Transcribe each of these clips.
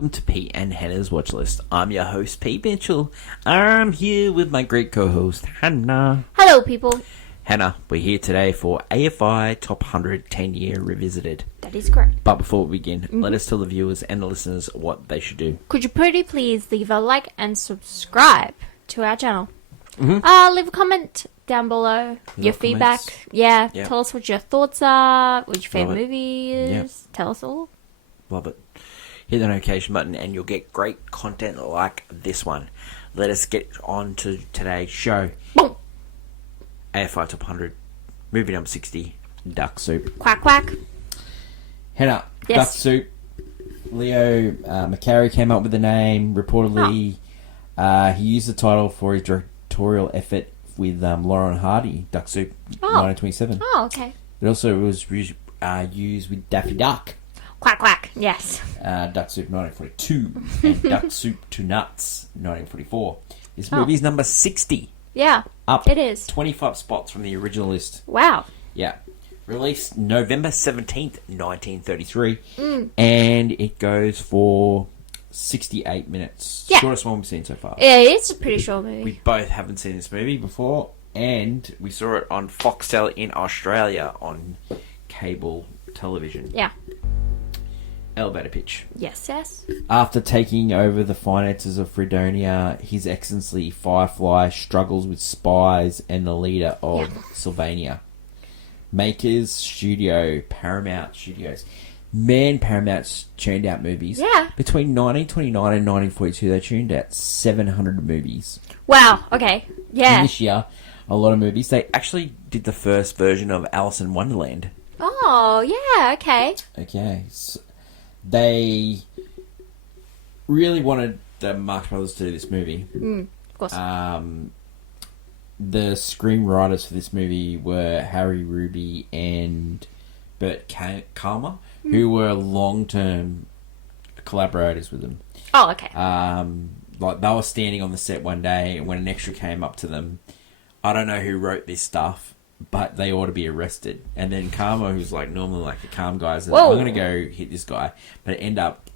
Welcome to Pete and Hannah's Watch List. I'm your host, Pete Mitchell. I'm here with my great co-host, Hannah. Hello, people. Hannah, we're here today for AFI Top 100 10-Year Revisited. That is correct. But before we begin, let us tell the viewers and the listeners what they should do. Could you pretty please leave a like and subscribe to our channel? Leave a comment down below. Your feedback. Comments. Yeah. Yep. Tell us what your thoughts are, what your favorite it. movie is. Yep. Tell us all. Love it. Hit the notification button and you'll get great content like this one. Let us get on to today's show. Boom. AFI Top 100, movie number 60, Duck Soup. Quack, quack. Hannah, Yes. Duck Soup. Leo McCarey came up with the name. Reportedly, he used the title for his directorial effort with Laurel and Hardy, Duck Soup, 1927. Oh, okay. It also was used with Daffy Duck, Quack, quack. Yes. Duck Soup, 1942, and Duck Soup to Nuts, 1944. This movie is number 60. Yeah. Up It is. 25 spots from the original list. Wow. Yeah. Released November 17th, 1933. And it goes for 68 minutes. Yeah. Shortest one we've seen so far. Yeah, it's a pretty short movie. We both haven't seen this movie before. And we saw it on Foxtel in Australia on cable television. Yeah. Elevator pitch. Yes, yes. After taking over the finances of Fredonia, His Excellency Firefly struggles with spies and the leader of Sylvania. Makers Studio, Paramount Studios. Man, Paramount's churned out movies. Yeah. Between 1929 and 1942, they churned out 700 movies. Wow. Okay. And Yeah. this year, a lot of movies. They actually did the first version of Alice in Wonderland. Oh, yeah. Okay. Okay. So they really wanted the Marx Brothers to do this movie. Of course. The screenwriters for this movie were Harry Ruby and Bert Kalmer, who were long-term collaborators with them. Oh, okay. Like they were standing on the set one day, and when an extra came up to them, I don't know who wrote this stuff, but they ought to be arrested. And then Kalmer, who's like normally like a calm guy, said, I'm going to go hit this guy, but it ended up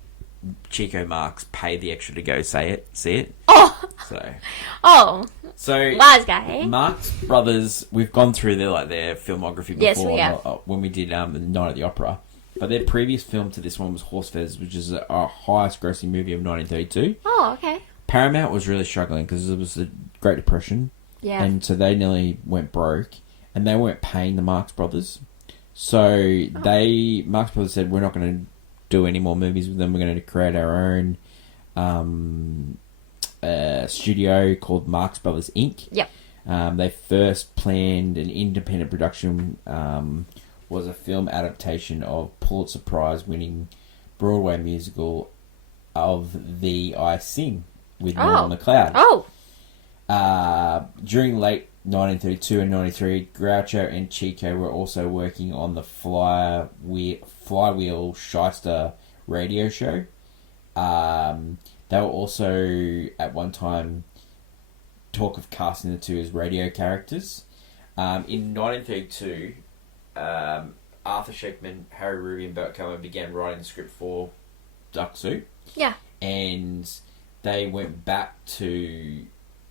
Chico Marx paid the extra to go see it. Oh. So Wise guy. Marx Brothers, we've gone through their filmography before. Yes, we have. When we did Night at the Opera. But their previous film to this one was Horse Feathers, which is our highest grossing movie of 1932. Oh, okay. Paramount was really struggling because it was the Great Depression. Yeah. And so they nearly went broke. And they weren't paying the Marx Brothers. So Marx Brothers said, we're not going to do any more movies with them. We're going to create our own studio called Marx Brothers Inc. Yep. They first planned an independent production, was a film adaptation of Pulitzer Prize winning Broadway musical of The I Sing with Norman MacLeod. Oh. During late 1932 and 93, Groucho and Chico were also working on the Flywheel Shyster radio show. They were also, at one time, talk of casting the two as radio characters. In 1932, Arthur Sheckman, Harry Ruby and Bert Kalmer began writing the script for Duck Soup. Yeah. And they went back to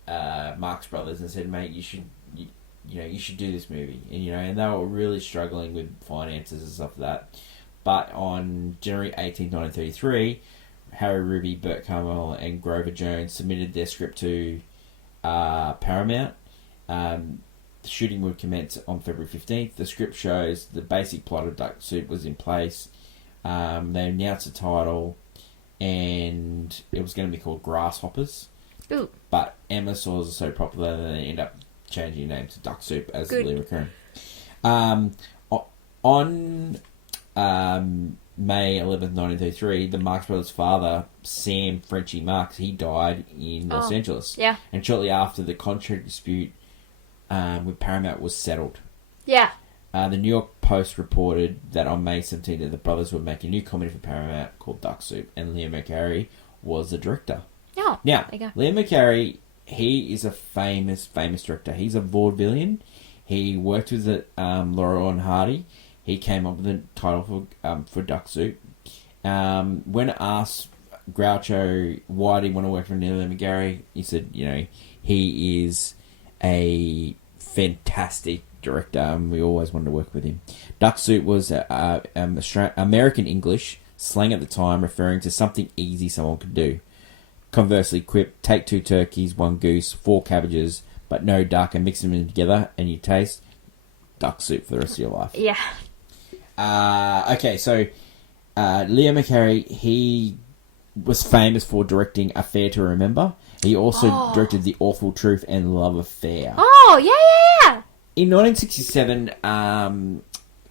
Marx Brothers and said, mate, you should do this movie. And they were really struggling with finances and stuff like that. But on January 18th, 1933, Harry Ruby, Bert Kalmer and Grover Jones submitted their script to Paramount. The shooting would commence on February 15th. The script shows the basic plot of Duck Soup was in place. They announced the title, and it was going to be called Grasshoppers. Ooh. But Emma saws are so popular that they end up changing the name to Duck Soup as the lyric recurring. On May 11th, 1933, the Marx Brothers' father, Sam Frenchie Marx, he died in Los Angeles. Yeah. And shortly after, the contract dispute with Paramount was settled. Yeah. The New York Post reported that on May 17th, that the brothers would make a new comedy for Paramount called Duck Soup, and Leo McCarey was the director. Oh, now, there you go. Leo McCarey, he is a famous director. He's a vaudevillian. He worked with Laurel and Hardy. He came up with the title for Duck Soup. When asked Groucho, why do you want to work for Neil McGarry? He said, he is a fantastic director, and we always wanted to work with him. Duck Soup was American English slang at the time, referring to something easy someone could do. Conversely, quip, take 2 turkeys, 1 goose, 4 cabbages, but no duck, and mix them in together, and you taste duck soup for the rest of your life. Yeah. Okay, so Leo McCarey, he was famous for directing A Fair to Remember. He also directed The Awful Truth and Love Affair. Oh, yeah. In 1967,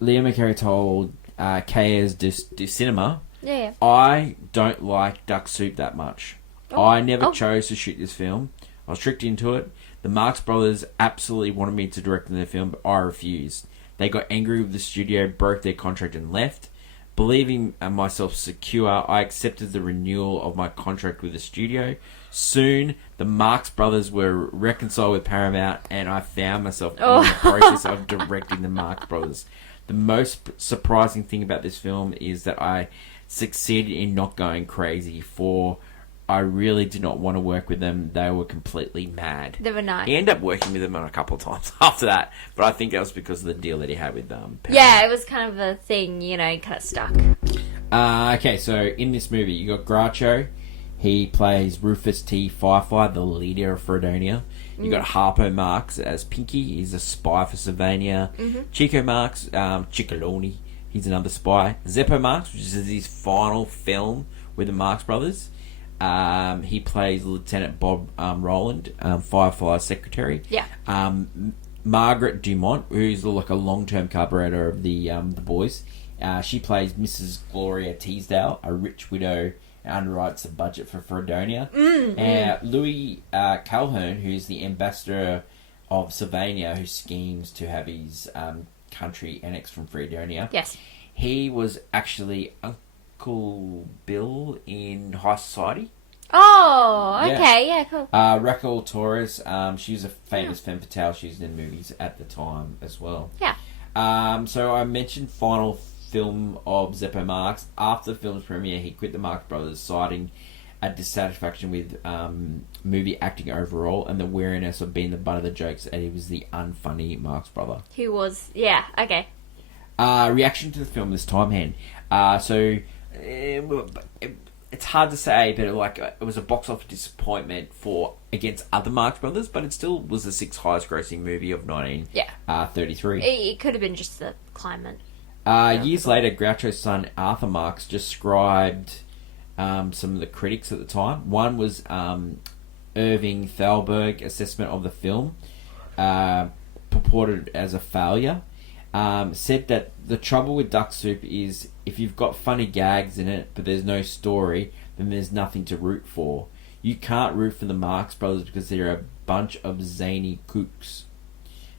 Leo McCarey told Cahiers du Cinema, Yeah. I don't like duck soup that much. I never chose to shoot this film. I was tricked into it. The Marx Brothers absolutely wanted me to direct in their film, but I refused. They got angry with the studio, broke their contract and left. Believing myself secure, I accepted the renewal of my contract with the studio. Soon, the Marx Brothers were reconciled with Paramount, and I found myself in the process of directing the Marx Brothers. The most surprising thing about this film is that I succeeded in not going crazy, for I really did not want to work with them. They were completely mad. They were nice. He ended up working with them on a couple of times after that, but I think that was because of the deal that he had with them. Yeah, it was kind of a thing, kind of stuck. Okay, so in this movie, you got Groucho. He plays Rufus T. Firefly, the leader of Fredonia. You got Harpo Marx as Pinky. He's a spy for Sylvania. Chico Marx, Ciccolone. He's another spy. Zeppo Marx, which is his final film with the Marx Brothers. He plays Lieutenant Bob Roland, Firefly's secretary. Yeah. Margaret Dumont, who's like a long-term carburetor of the boys. She plays Mrs. Gloria Teasdale, a rich widow, and underwrites the budget for Fredonia. Louis Calhoun, who's the ambassador of Sylvania, who schemes to have his country annexed from Fredonia. Yes. He was actually Uncle Bill in High Society. Oh, okay, yeah, cool. Raquel Torres, she was a famous femme fatale. She was in movies at the time as well. Yeah. So I mentioned final film of Zeppo Marx. After the film's premiere, he quit the Marx Brothers, citing a dissatisfaction with movie acting overall and the weariness of being the butt of the jokes, and he was the unfunny Marx brother. He was, yeah, okay. Reaction to the film this time, Hen. It's hard to say, but it was a box office disappointment against other Marx Brothers, but it still was the 6th highest grossing movie of 1933. It could have been just the climate. Years later, Groucho's son Arthur Marx described some of the critics at the time. One was Irving Thalberg assessment of the film, purported as a failure. Said that the trouble with Duck Soup is if you've got funny gags in it but there's no story, then there's nothing to root for. You can't root for the Marx Brothers because they're a bunch of zany kooks.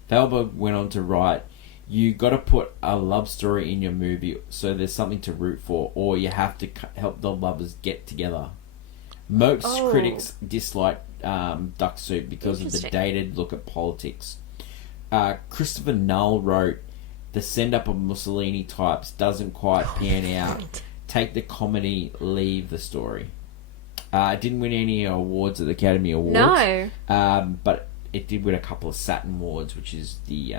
Thalberg went on to write, you got to put a love story in your movie so there's something to root for, or you have to help the lovers get together. Most critics disliked Duck Soup because of the dated look at politics. Christopher Null wrote, the send-up of Mussolini types doesn't quite pan out. Take the comedy, leave the story. It didn't win any awards at the Academy Awards. No. But it did win a couple of Saturn Awards, which is the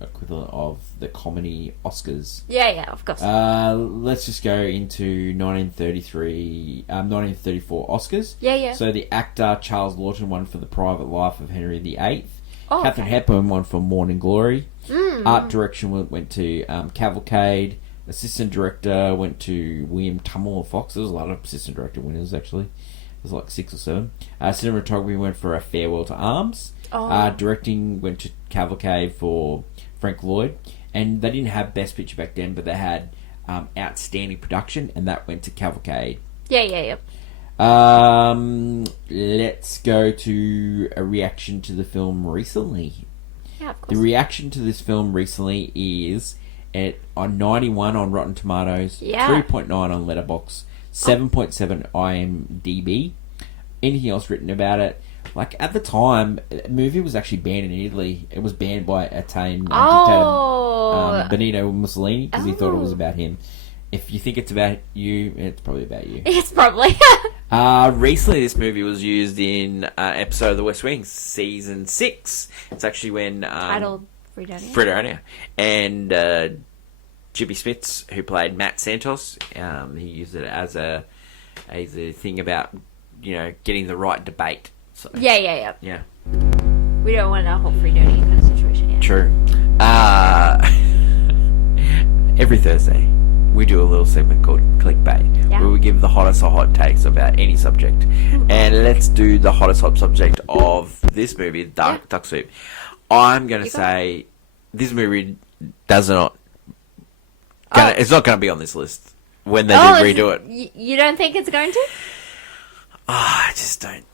equivalent of the comedy Oscars. Yeah, of course. Let's just go into 1934 Oscars. Yeah. So the actor Charles Lawton won for The Private Life of Henry VIII. Katharine okay. Hepburn won for Morning Glory. Art direction went to Cavalcade. Assistant director went to William Tummel of Fox. There was a lot of assistant director winners, actually. There's like 6 or 7. Cinematography went for A Farewell to Arms. Directing went to Cavalcade for Frank Lloyd. And they didn't have Best Picture back then, but they had Outstanding Production, and that went to Cavalcade. Yeah. Let's go to a reaction to the film recently. Yeah, of course. The reaction to this film recently is on 91 on Rotten Tomatoes, 3.9 on Letterboxd, 7.7 IMDb. Anything else written about it? Like, at the time, the movie was actually banned in Italy. It was banned by Italian dictator Benito Mussolini because he thought it was about him. if you think it's about you, it's probably about you. It's probably. Recently, this movie was used in an episode of The West Wing, season 6. It's actually when Titled Fredonia. Fredonia and Jimmy Smits, who played Matt Santos, he used it as a thing about getting the right debate. So, Yeah. yeah. We don't want a whole Fredonia kind of situation. Yeah. True. Every Thursday, we do a little segment called Clickbait, where we give the hottest of hot takes about any subject. And let's do the hottest hot subject of this movie, Duck Soup. I'm going to say this movie does not... It's not going to be on this list when they do redo it. You don't think it's going to? I just don't.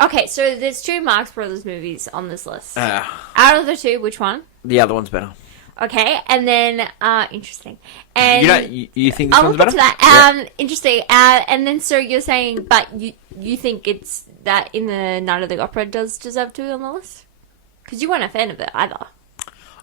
Okay, so there's 2 Marx Brothers movies on this list. Out of the 2, which one? The other one's better. Okay, and then interesting. And you think this one's better? I'll look into that. Interesting. And then so you're saying, but you think it's that in the Night of the Opera does deserve to be on the list? Because you weren't a fan of it either.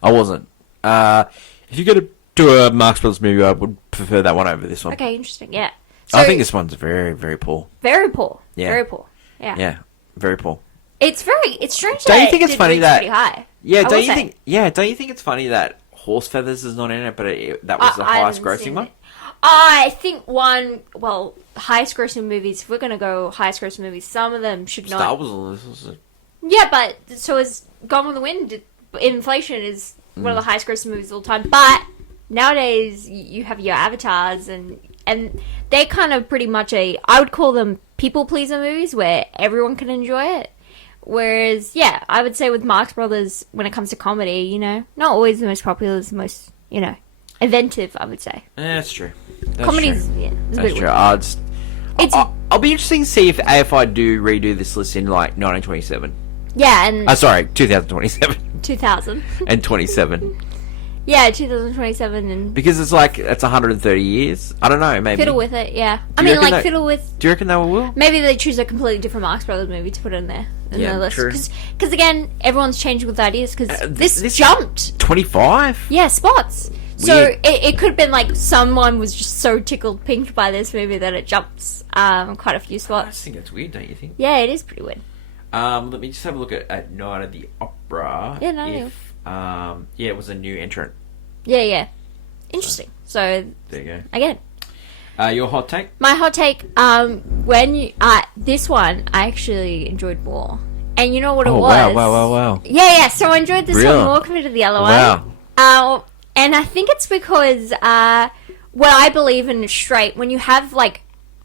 I wasn't. If you're going to do a Marx Brothers movie, I would prefer that one over this one. Okay, interesting. Yeah. So, I think this one's very, very poor. Very poor. Yeah. Very poor. Yeah. Yeah, very poor. It's strange. Don't you think it's funny that? Pretty high. Yeah. Don't you think? Yeah. Don't you think it's funny that Horse Feathers is not in it, but that was the highest grossing one? I think highest grossing movies. If we're gonna go highest grossing movies, some of them should not. Star Wars on this was Yeah, but so is Gone with the Wind. Inflation is one of the highest grossing movies of all time. But nowadays, you have your avatars, and they're kind of pretty much I would call them people pleaser movies where everyone can enjoy it. Whereas, yeah, I would say with Marx Brothers, when it comes to comedy, not always the most popular, it's the most, inventive, I would say. Yeah, that's true. Comedy's, true. yeah, it's a That's bit true. weird. I'll be interested to see if AFI do redo this list in 1927. Yeah, and 2027 2000 and 27. Yeah, 2027 and because it's 130 years. I don't know, maybe fiddle with it. Yeah, fiddle with. Do you reckon they will? Maybe they choose a completely different Marx Brothers movie to put in there in the list. True. Because again, everyone's changing with ideas. Because this jumped 25. Yeah, spots. So it could have been someone was just so tickled pink by this movie that it jumps quite a few spots. I just think that's weird, don't you think? Yeah, it is pretty weird. Let me just have a look at Night of the Opera. Yeah, no. It was a new entrant. Yeah. Interesting. So there you go. Again. Your hot take? My hot take, this one I actually enjoyed more. And you know what it was? Wow. Yeah. So I enjoyed this one more compared to the other one. And I think it's because what I believe in is straight. When you have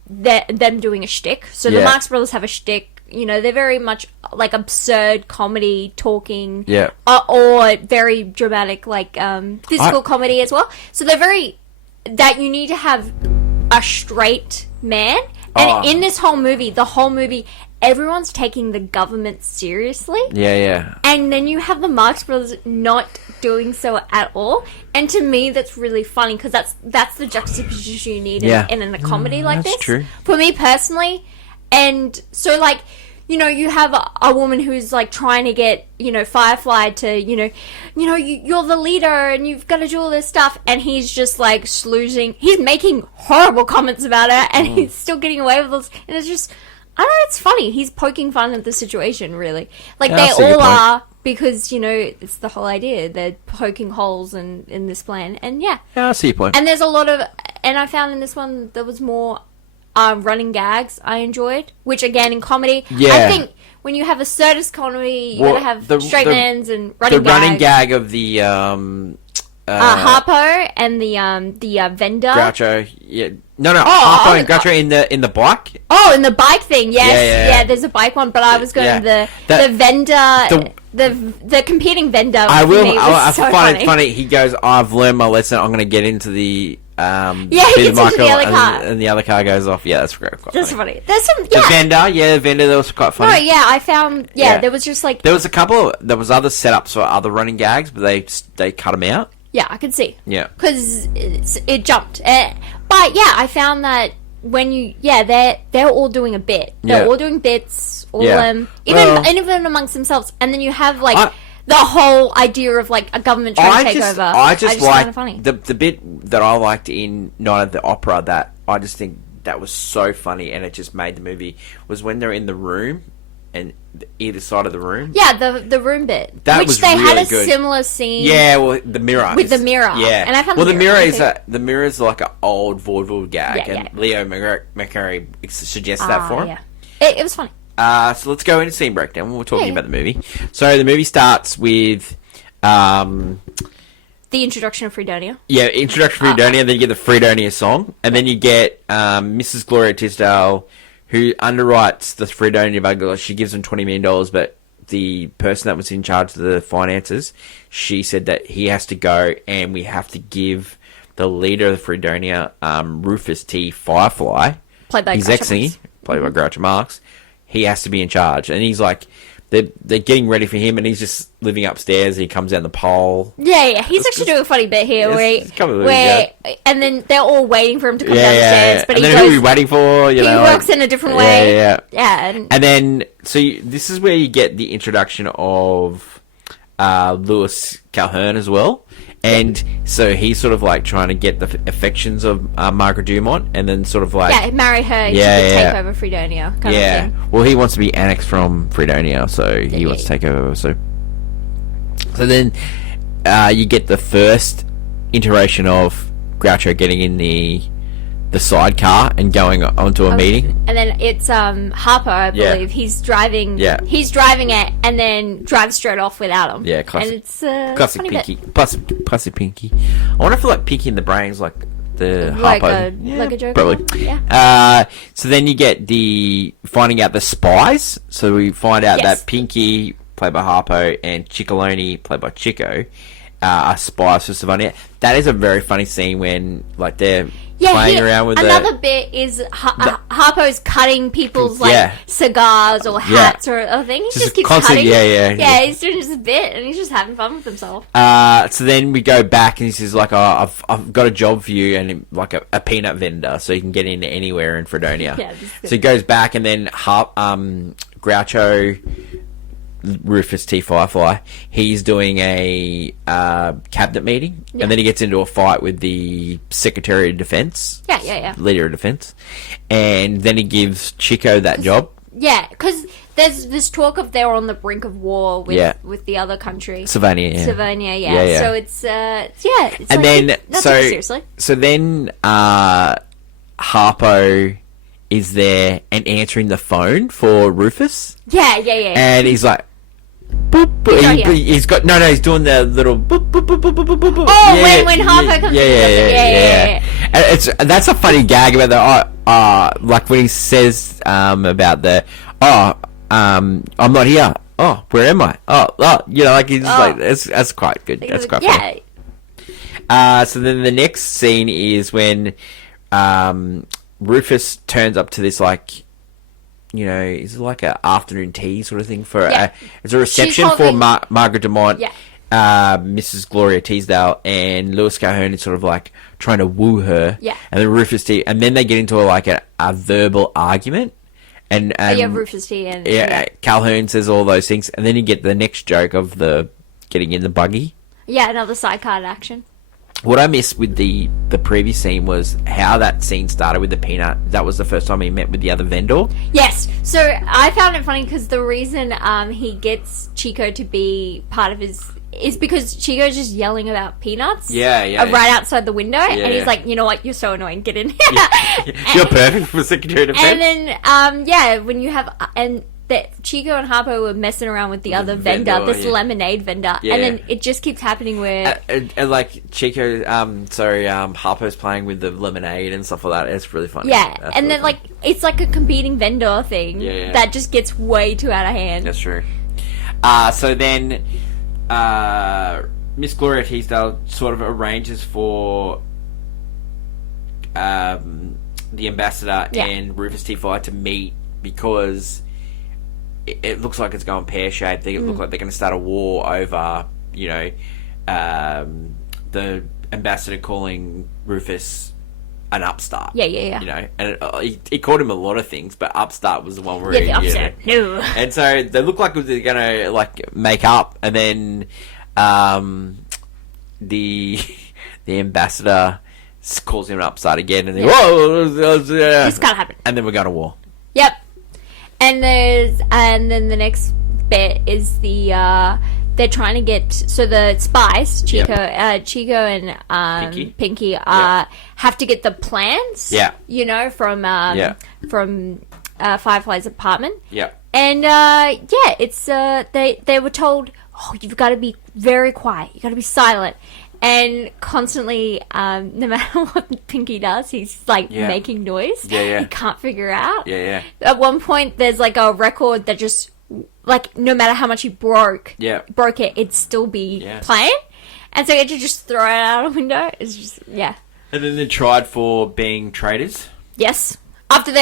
them doing a shtick, so the Marx Brothers have a shtick. They're very much absurd comedy, talking, or very dramatic, physical comedy as well. So they're very that you need to have a straight man. And in this whole movie, everyone's taking the government seriously. Yeah. And then you have the Marx Brothers not doing so at all. And to me, that's really funny because that's the juxtaposition you need in a comedy like this. That's true. For me personally. And so, you have a woman who's, trying to get, Firefly to, you're the leader and you've got to do all this stuff. And he's just, sloozing. He's making horrible comments about her and he's still getting away with this. And it's just, I don't know, it's funny. He's poking fun at the situation, really. They all are because, it's the whole idea. They're poking holes in this plan. And, Yeah, I see your point. And there's a lot of... And I found in this one there was more... running gags I enjoyed, which again in comedy, I think when you have a circus comedy, you gotta have straight mans and running gags. The running gag of the Harpo and the vendor Groucho, Harpo and Groucho in the bike. Oh, in the bike thing, yes, yeah. There's a bike one, but I was going the vendor, the competing vendor. I find it funny. He goes, "I've learned my lesson. I'm going to get into the." He gets into the other car. And the other car goes off. Yeah, that's great. That's funny. There's some, the vendor, that was quite funny. Oh, yeah, I found, there was just there was there was other setups for other running gags, but they cut them out. Yeah, I could see. Yeah. Because it jumped. But, yeah, I found that when they're all doing a bit. They're all doing bits, even amongst themselves. And then you have, the whole idea of like a government trying to take over. I just like funny. the bit that I liked in Night at the Opera that I just think that was so funny and it just made the movie was when they're in the room and either side of the room. Yeah, the room bit. That which was they really had a good. Similar scene. Yeah, well, the mirror with the mirror. Yeah, and I found the mirror is like an old vaudeville gag, Yeah, and yeah. Leo McCarey suggests that for him. Yeah. It was funny. So let's go into scene breakdown when we're talking about the movie. So the movie starts with The introduction of Fredonia. Yeah, introduction to Fredonia, then you get the Fredonia song, and then you get Mrs. Gloria Tisdale, who underwrites the Fredonia bungalow. She gives them $20 million, but the person that was in charge of the finances, she said that he has to go, and we have to give the leader of the Fredonia, Rufus T. Firefly, Played by he's Groucho ex-y, Marx. played by Groucho Marx, he has to be in charge. And he's like, they're getting ready for him, and he's just living upstairs, and he comes down the pole. Yeah. He's actually doing a funny bit here and then they're all waiting for him to come down the stairs, but and he then who are goes... we waiting for? You he know, walks in a different way. Yeah. And And then, so this is where you get the introduction of Lewis Calhoun as well. And so he's sort of like trying to get the affections of Margaret Dumont, and then sort of like marry her. She Yeah, could yeah. take over Fredonia. Kind of thing. Well, he wants to be annexed from Fredonia, so he wants to take over. So then you get the first iteration of Groucho getting in the sidecar and going onto a meeting. And then it's Harpo, I Yeah. believe. He's driving. Yeah. He's driving it and then drives straight off without him. Yeah, classic. And it's Classic funny Pinky. bit. Classic Pinky. I wonder if like Pinky in the Brain's like the Like Harpo. a joke. Probably. Yeah. So then you get the finding out the spies. So we find out Yes. that Pinky, played by Harpo, and Ciccolone, played by Chico, are spies for Savania. That is a very funny scene when like they're playing around with another bit is Harpo's cutting people's like Yeah. cigars or hats or other thing. He just keeps constant- cutting. yeah. He's doing just a bit and he's just having fun with himself. So then we go back and he says like, "Oh, I've got a job for you," and like a peanut vendor, so you can get into anywhere in Fredonia. Yeah, this is good. So he goes back, and then Groucho, Rufus T. Firefly, he's doing a cabinet meeting, and then he gets into a fight with the Secretary of Defense. Yeah. Leader of Defense, and then he gives Chico that job. Yeah, because there's this talk of they're on the brink of war with the other country. Savania, yeah. Savania, Yeah, yeah. So it's it's And like, then not take it seriously. so then Harpo is there and answering the phone for Rufus, Yeah. and he's like, boop, boop. not here. He's got he's doing the little boop, boop, boop, boop, boop, boop, boop. Oh, when Harpo comes in, yeah. And that's a funny gag about the like when he says about the I'm not here. Oh, where am I? Like he's just like that's quite good. That's quite funny. So then the next scene is when Rufus turns up to this like, it's like a afternoon tea sort of thing for it's a reception for Margaret Dumont, Mrs. Gloria Teasdale, and Lewis Calhoun is sort of like trying to woo her, and then Rufus T, and then they get into a verbal argument, and Rufus T and Calhoun says all those things, and then you get the next joke of the getting in the buggy. Yeah, another sidecar action. What I missed with the previous scene was how that scene started with the peanut. That was the first time he met with the other vendor. Yes. So I found it funny because the reason he gets Chico to be part of his is because Chico's just yelling about peanuts. Right outside the window, and he's like, "You know what? You're so annoying. Get in here." You're perfect for Secretary of Defense. And then when you have that Chico and Harpo were messing around with the other vendor, this lemonade vendor, and then it just keeps happening where and like Chico, Harpo's playing with the lemonade and stuff like that. It's really funny. Yeah, That's and really then funny. like it's like a competing vendor thing that just gets way too out of hand. That's true. So then, Miss Gloria Teasdale sort of arranges for the ambassador and Rufus T. Fire to meet because it looks like it's going pear-shaped. They look like they're going to start a war over, the ambassador calling Rufus an upstart. Yeah, yeah, yeah. You know, and he called him a lot of things, but upstart was the one where Yeah, the upstart. No. And so they look like they're gonna like make up, and then the ambassador calls him an upstart again, and This can't happen. And then we go to war. Yep. And then the next bit is they're trying to get, so the spies, Chico and Pinky have to get the plans. Yeah. You know, from Firefly's apartment. Yeah. And it's they were told, oh, you've got to be very quiet. You got to be silent. And constantly, no matter what Pinky does, he's like making noise. Yeah, yeah. He can't figure out. Yeah, yeah. At one point, there's like a record that just, like, no matter how much he broke it, it'd still be playing. And so he had to just throw it out a window. It's just, And then they're tried for being traitors. Yes. After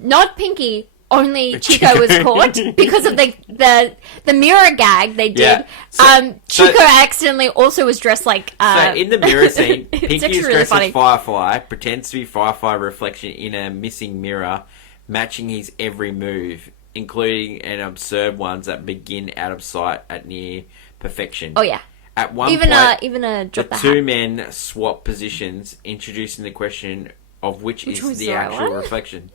not Pinky, only Chico was caught because of the mirror gag they did. Yeah. Chico accidentally also was dressed like. So in the mirror scene, Pinky is really dressed funny. as Firefly, pretends to be Firefly reflection in a missing mirror, matching his every move, including an absurd ones that begin out of sight at near perfection. Oh yeah. At one even point, a drop the the two hat. men swap positions, introducing the question of which is was the the right actual one? reflection.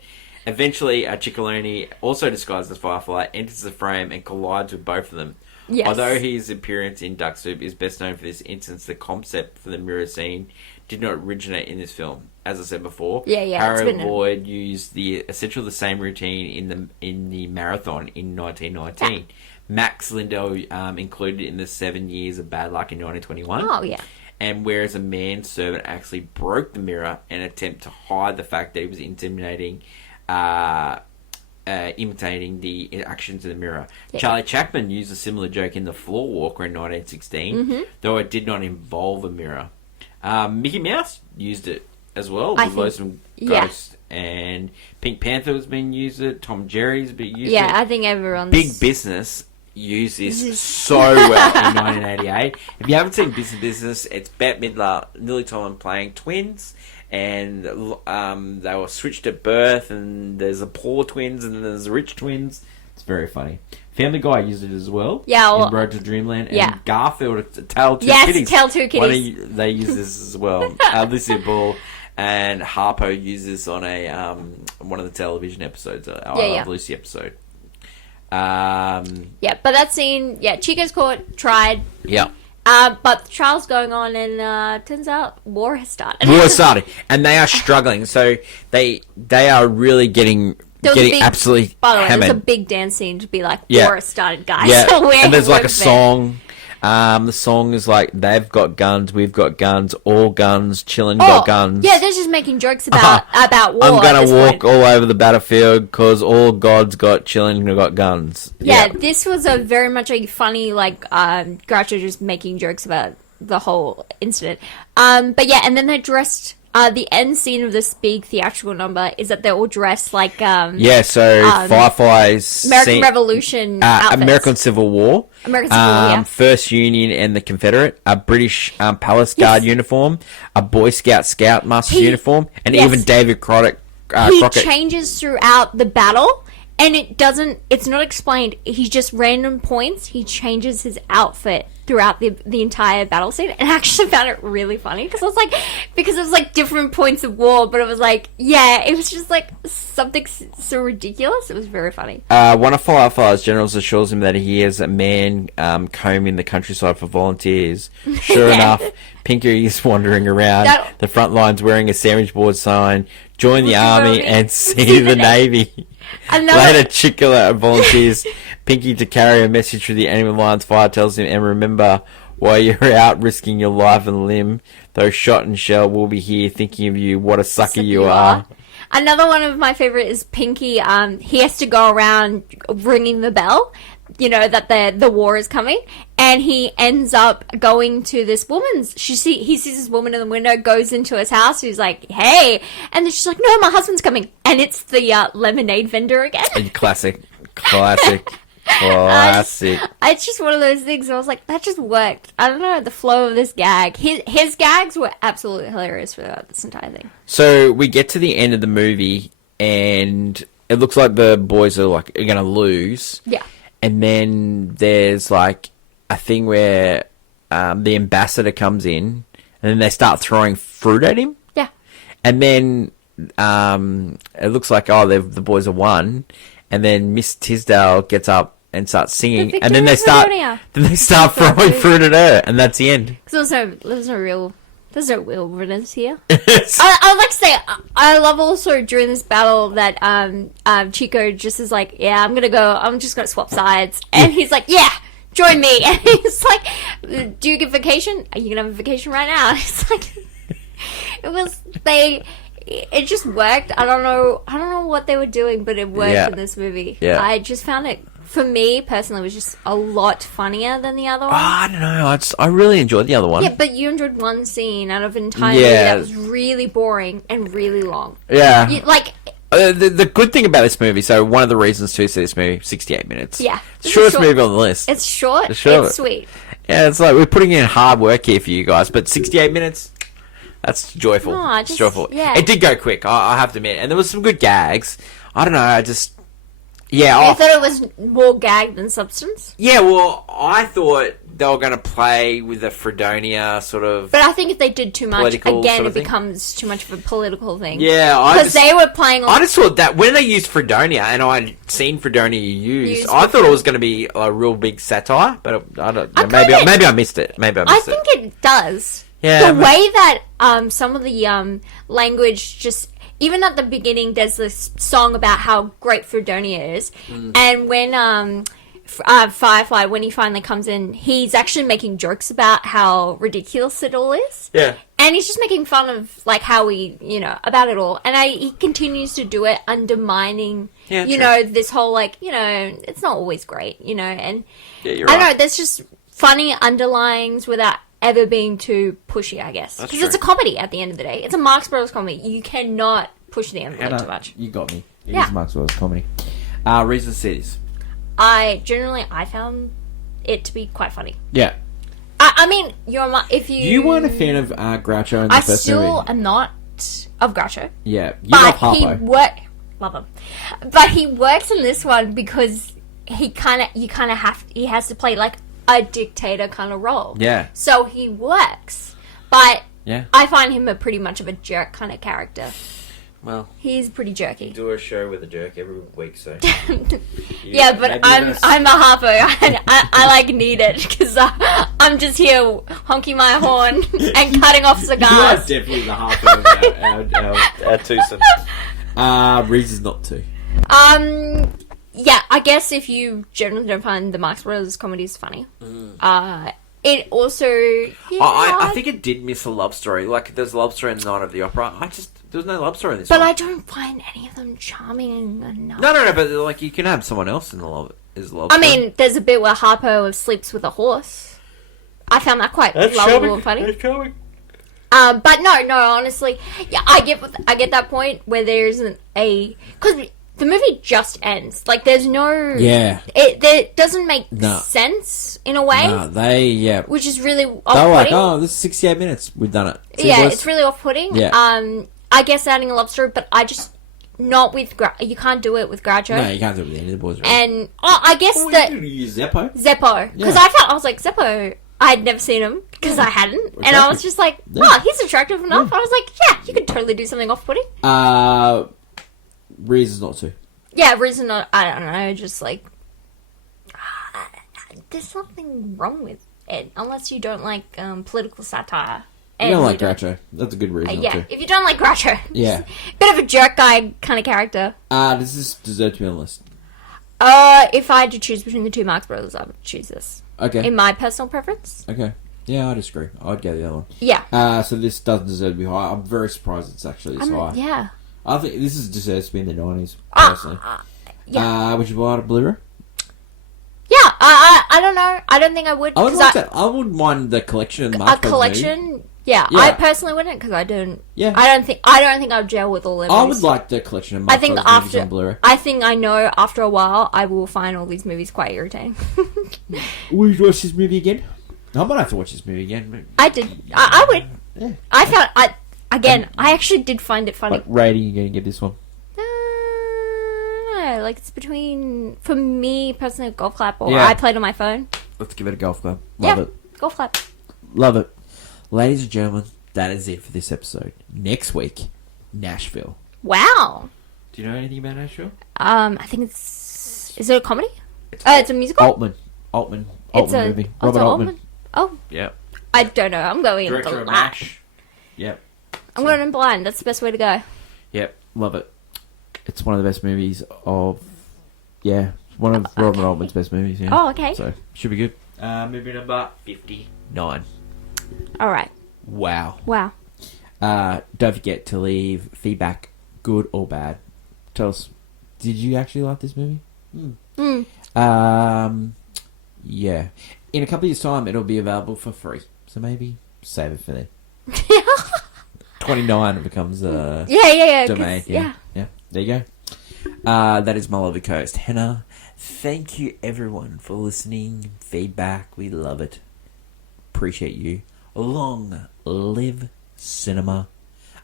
Eventually, Ciccolone, also disguised as Firefly, enters the frame and collides with both of them. Yes. Although his appearance in Duck Soup is best known for this instance, the concept for the mirror scene did not originate in this film. As I said before, Harold Lloyd used the same routine in the marathon in 1919. Yeah. Max Lindo included in the 7 Years of Bad Luck in 1921. Oh yeah. And whereas a manservant actually broke the mirror in an attempt to hide the fact that he was imitating the actions in the mirror. Yeah. Charlie Chaplin used a similar joke in The Floor Walker in 1916, though it did not involve a mirror. Mickey Mouse used it as well with Lonesome Ghost, and Pink Panther has been used it. Tom and Jerry's been used it. Yeah, I think everyone's... Big Business used this so well in 1988. If you haven't seen Business, it's Bette Midler, Lily Tomlin playing twins, and they were switched at birth, and there's the poor twins and there's the rich twins. It's very funny. Family Guy used it as well. Yeah, well, in Road to Dreamland. And Garfield, Tale Two Kitties. Yes, Tale Two Kitties. They use this as well. Lucy Ball and Harpo use this on a one of the television episodes, I Love Lucy episode. But that scene, Chico's caught, tried. Yeah. But the trial's going on, and turns out war has started. War has started, and they are struggling. So they are really getting absolutely By the way, hammered. there's a big dance scene to be like, war has started, guys. Yeah, So and there's like a song. The song is like, they've got guns, we've got guns, all guns, chillin' got guns. Yeah, they're just making jokes about war. I'm gonna walk all over the battlefield because all gods got chillin' got guns. Yeah, this was a very much a funny, like, Groucho just making jokes about the whole incident. But yeah, and then they're dressed... the end scene of this big theatrical number is that they're all dressed like... Fireflies... American Revolution outfits. American Civil War. First Union and the Confederate. A British Palace Guard uniform. A Boy Scoutmaster's uniform. And even David Crockett. He changes throughout the battle, and it's not explained. He's just random points. He changes his outfit throughout the entire battle scene, and I actually found it really funny because it was like different points of war, but it was like, it was just like something so ridiculous. It was very funny. One of Firefly's generals assures him that he has a man combing the countryside for volunteers. Sure enough, Pinky is wandering around the front lines wearing a sandwich board sign, join the army and see the Navy. Later, Chicola volunteers Pinky to carry a message through the enemy lines. Fire tells him, and remember, while you're out risking your life and limb, though shot and shell will be here thinking of you. What a sucker you are. Another one of my favorite is Pinky. He has to go around ringing the bell, you know, that the war is coming, and he ends up going to this woman's. He sees this woman in the window, goes into his house. He's like, "Hey," and then she's like, "No, my husband's coming," and it's the lemonade vendor again. Classic. Classic. It's just one of those things where I was like, that just worked. I don't know, the flow of this gag. His gags were absolutely hilarious throughout this entire thing. So we get to the end of the movie, and it looks like the boys are going to lose. Yeah. And then there's like a thing where the ambassador comes in, and then they start throwing fruit at him. Yeah. And then it looks like, the boys have won. And then Miss Tisdale gets up and starts singing, and then they start throwing fruit at her, and that's the end. Because there's no real winners here. I'd like to say I love also during this battle that Chico just is like, yeah, I'm just gonna swap sides, and he's like, yeah, join me, and he's like, do you get vacation? You can have a vacation right now. And it's like it just worked. I don't know what they were doing, but it worked in this movie. Yeah. I just found it, for me personally, was just a lot funnier than the other one. I don't know. I really enjoyed the other one. Yeah, but you enjoyed one scene out of an entire movie that was really boring and really long. Yeah. The good thing about this movie, so one of the reasons to see this movie, 68 minutes. Yeah. Shortest movie on the list. It's short, it's sweet. Yeah, it's like we're putting in hard work here for you guys, but 68 minutes, that's joyful. It's joyful. Yeah. It did go quick, I have to admit. And there was some good gags. I don't know, I thought it was more gag than substance. Yeah, well, I thought they were going to play with the Fredonia sort of... But I think if they did too much, again, it thing. becomes too much of a political thing. Yeah, because they were playing... I just thought that when they used Fredonia, and I'd seen Fredonia used I thought it was going to be a real big satire, but I don't know. Maybe I missed it. I think it does. Yeah, the way that some of the language just... Even at the beginning, there's this song about how great Fredonia is. And when Firefly, when he finally comes in, he's actually making jokes about how ridiculous it all is. Yeah. And he's just making fun of, like, how about it all. And he continues to do it, undermining, this whole, like, it's not always great, and I don't know, there's just funny underlyings without ever being too pushy, I guess. Because it's a comedy at the end of the day. It's a Marx Brothers comedy. You cannot push the envelope too much. You got me. It is Marx Brothers comedy. Reason cities. I found it to be quite funny. Yeah. I mean, if you weren't a fan of Groucho in the first movie. I still am not of Groucho. Yeah, but love him. But he works in this one because he has to play like a dictator kind of role. Yeah. So he works, but yeah, I find him a pretty much of a jerk kind of character. Well, he's pretty jerky. Do a show with a jerk every week, so yeah, but I'm a harpo, and I like need it because I'm just here honking my horn and cutting off cigars. You are definitely the harpo. our two cents. Reasons not to. Yeah, I guess if you generally don't find the Marx Brothers comedies funny, it also... I think it did miss a love story. Like, there's a love story in Night of the Opera. There was no love story in this one. But I don't find any of them charming enough. No, but, like, you can have someone else in the love story. I mean, there's a bit where Harpo sleeps with a horse. I found that quite lovable and funny. That's charming. But no, honestly, yeah, I get that point where there isn't because the movie just ends. Like, there's no... Yeah. It doesn't make sense, in a way. No, which is really off-putting. They were like, oh, this is 68 minutes. We've done it. It's really off-putting. Yeah. I guess adding a love story, but I just... Not with... you can't do it with Groucho. No, you can't do it with any of the boys. Right? And... I guess that... You use Zeppo. Because I was like, Zeppo... I had never seen him, because I hadn't. Attractive. And I was just like, he's attractive enough. I was like, yeah, you could totally do something off-putting. Reasons not to. Yeah, reason not... I don't know, just like... there's something wrong with it, unless you don't like political satire. You don't like Groucho. That's a good reason not to. If you don't like Groucho. Yeah. Bit of a jerk guy kind of character. Does this deserve to be on the list? If I had to choose between the two Marx Brothers, I would choose this. Okay. In my personal preference. Okay. Yeah, I disagree. I'd go the other one. Yeah. So this doesn't deserve to be high. I'm very surprised it's actually this high. Yeah. I think this deserves to be in the 90s, personally. Yeah. Would you buy it at Blu-ray? Yeah, I don't know. I don't think I would. I would like that. I wouldn't mind the collection of the Marx Brothers collection, Yeah, Yeah. I personally wouldn't because I don't. Yeah. I don't think I'd gel with all of I these. would like the collection of I think Mark Brothers movies after on Blu-ray. I think I know after a while I will find all these movies quite irritating. Will you watch this movie again? I might have to watch this movie again. I did. I would. Yeah. I found. I actually did find it funny. What rating are you going to give this one? No, like it's between for me personally a golf clap or Yeah. I played on my phone. Let's give it a golf club. Love Yeah. it. Golf clap. Love it. Ladies and gentlemen, that is it for this episode. Next week, Nashville. Wow. Do you know anything about Nashville? I think it's. Is it a comedy? It's a musical. Altman It's a movie. oh, it's Robert an Altman. Oh, Yep. I don't know. I'm going in Director of blind. MASH. Yep. I'm going in blind. That's the best way to go. Yep. Love it. It's one of the best movies of... Yeah. One of Robert Altman's best movies, yeah. Oh, okay. So, should be good. Movie number 59. All right. Wow. Wow. Don't forget to leave feedback, good or bad. Tell us, did you actually like this movie? Yeah. In a couple of years' time, it'll be available for free. So maybe save it for then. 29 it becomes Yeah. domain. Yeah. Yeah. There you go. That is my lovely co-host, Hannah. Thank you, everyone, for listening. Feedback. We love it. Appreciate you. Long live cinema.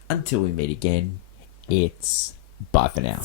Until we meet again, it's bye for now.